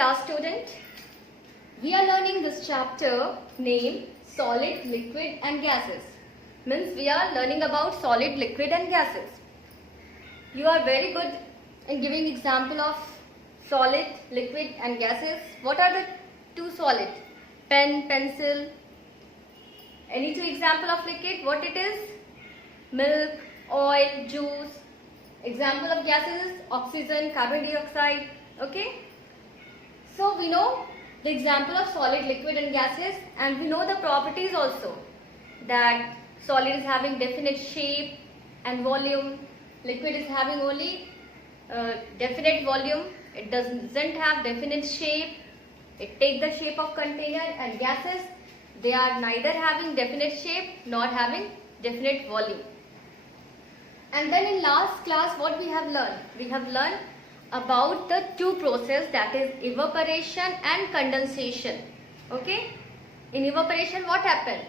class student. We are learning this chapter named solid, liquid and gases. Means we are learning about solid, liquid and gases. You are very good in giving example of solid, liquid and gases. What are the two solid? Pen, pencil. Any two example of liquid? What it is? Milk, oil, juice. Example of gases is oxygen, carbon dioxide. Okay. So we know the example of solid, liquid and gases, and we know the properties also, that solid is having definite shape and volume, liquid is having only definite volume, it doesn't have definite shape, it takes the shape of container, and gases, they are neither having definite shape nor having definite volume. And then in last class what we have learned? We have learned about the two process, that is evaporation and condensation. Okay, in evaporation what happened?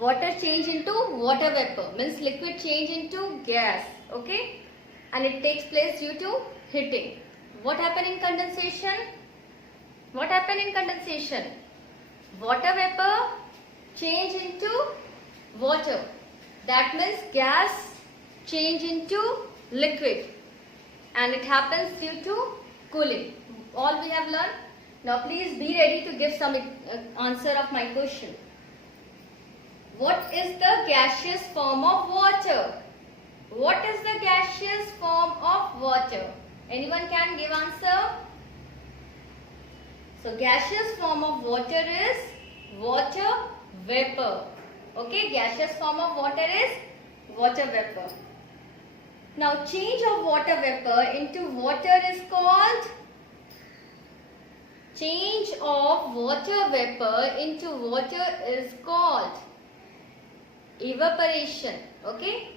Water change into water vapor, means liquid change into gas. Okay, and it takes place due to heating. What happened in condensation? What happened in condensation? Water vapor change into water, that means gas change into liquid, and it happens due to cooling. All we have learned. Now please be ready to give some answer of my question. What is the gaseous form of water? What is the gaseous form of water? Anyone can give answer? So gaseous form of water is water vapor. Okay, gaseous form of water is water vapor. Now change of water vapor into water is called, change of water vapor into water is called evaporation. Okay,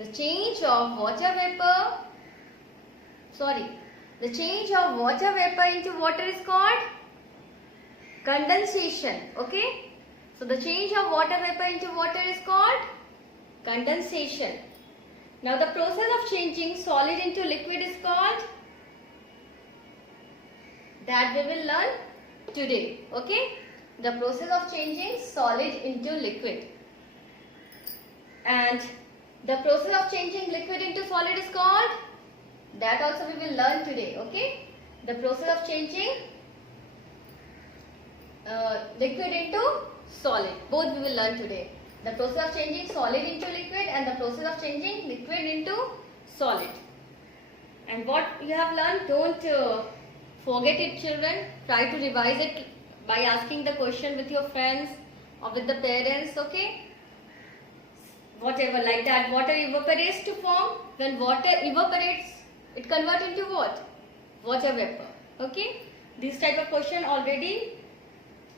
the change of water vapor, the change of water vapor into water is called condensation. Okay, so the change of water vapor into water is called condensation. Now the process of changing solid into liquid is called, that we will learn today. Okay, the process of changing solid into liquid, and the process of changing liquid into solid is called, that also we will learn today. Okay, the process of changing liquid into solid, both we will learn today. The process of changing solid into liquid and the process of changing liquid into solid. And what you have learned, don't forget it, children. Try to revise it by asking the question with your friends or with the parents. Okay, whatever, like that. Water evaporates to form. When water evaporates, it converts into what? Water vapor. Okay, this type of question already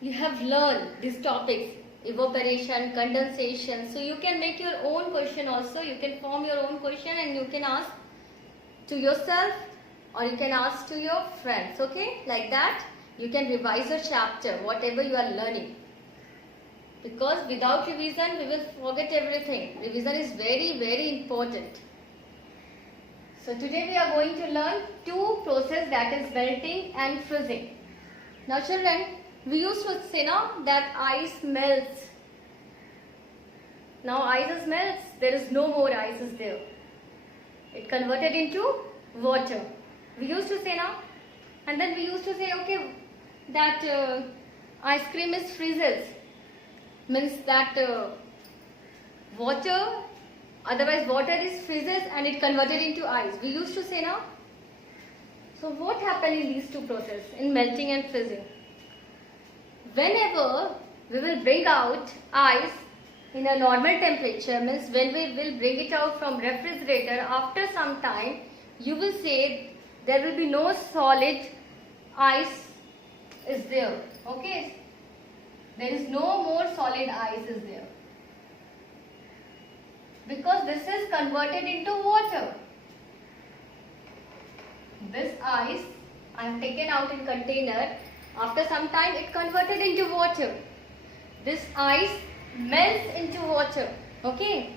you have learned, these topics, evaporation, condensation. So you can make your own question also. You can form your own question and you can ask to yourself or you can ask to your friends. Okay, like that you can revise your chapter, whatever you are learning. Because without revision we will forget everything. Revision is very, very important. So today we are going to learn two processes, that is melting and freezing. Now children, we used to say now that ice melts. Now ice melts, there is no more ice is there. It converted into water. We used to say now, and then we used to say, okay, that ice cream is freezes. Means that water, otherwise water is freezes and it converted into ice. We used to say now. So what happened in these two processes, in melting and freezing? Whenever we will bring out ice in a normal temperature, means when we will bring it out from refrigerator, after some time you will say there will be no solid ice is there. Okay, there is no more solid ice is there, because this is converted into water. This ice I have taken out in container. After some time it converted into water. This ice melts into water. Okay.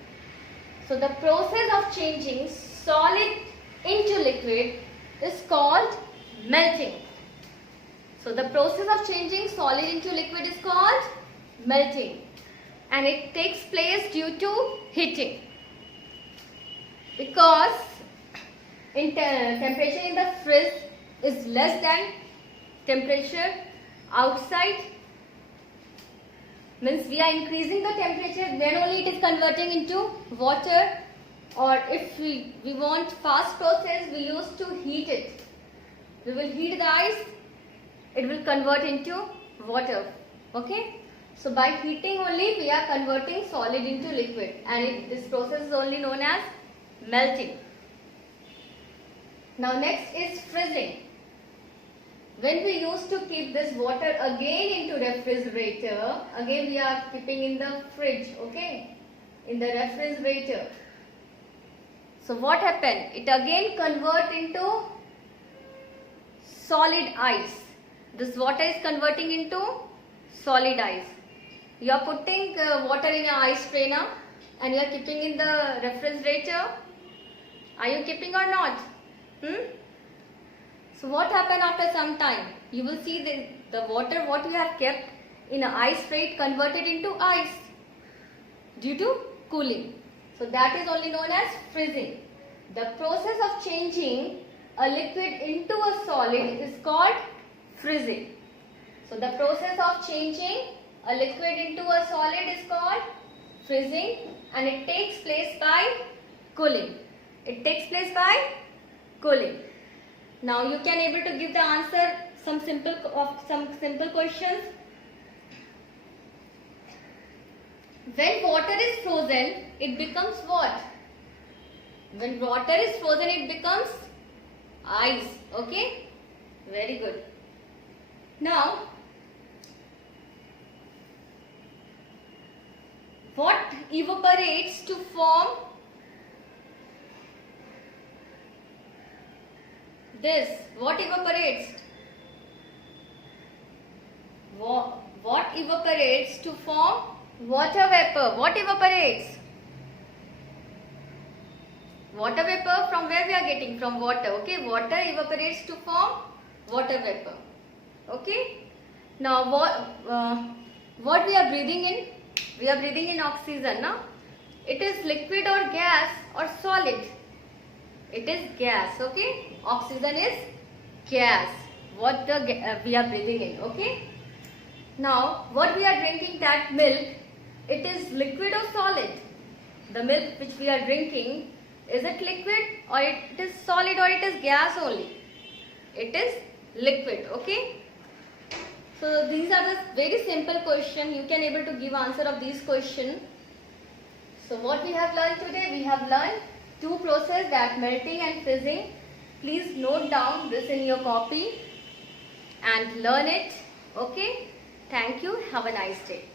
So the process of changing solid into liquid is called melting. So the process of changing solid into liquid is called melting, and it takes place due to heating, because temperature in the fridge is less than temperature outside. Means we are increasing the temperature, then only it is converting into water, or if we want fast process, we used to heat it. We will heat the ice, it will convert into water. Okay, so by heating only we are converting solid into liquid, and this process is only known as melting. Now next is freezing. When we used to keep this water again into refrigerator, again we are keeping in the fridge, okay, in the refrigerator. So what happened? It again convert into solid ice. This water is converting into solid ice. You are putting water in an ice tray now, and you are keeping in the refrigerator. Are you keeping or not? So what happened after some time? You will see the water what you have kept in an ice tray converted into ice due to cooling. So that is only known as freezing. The process of changing a liquid into a solid is called freezing. So the process of changing a liquid into a solid is called freezing, and it takes place by cooling. It takes place by cooling. Now you can able to give the answer some simple questions. When water is frozen, it becomes what? When water is frozen, it becomes ice. Okay, very good. Now, what evaporates to form this? What evaporates? What evaporates to form water vapor? What evaporates? Water vapor, from where we are getting? From water. Okay, water evaporates to form water vapor. Okay. Now what we are breathing in? We are breathing in oxygen. Now, it is liquid or gas or solid? It is gas. Okay. Oxygen is gas. What we are breathing in. Okay. Now, what we are drinking, that milk, it is liquid or solid? The milk which we are drinking, is it liquid or it is solid or it is gas only? It is liquid. Okay. So these are the very simple question. You can able to give answer of these question. So what we have learned today? We have learned two process, that melting and freezing. Please note down this in your copy and learn it. Okay. Thank you. Have a nice day.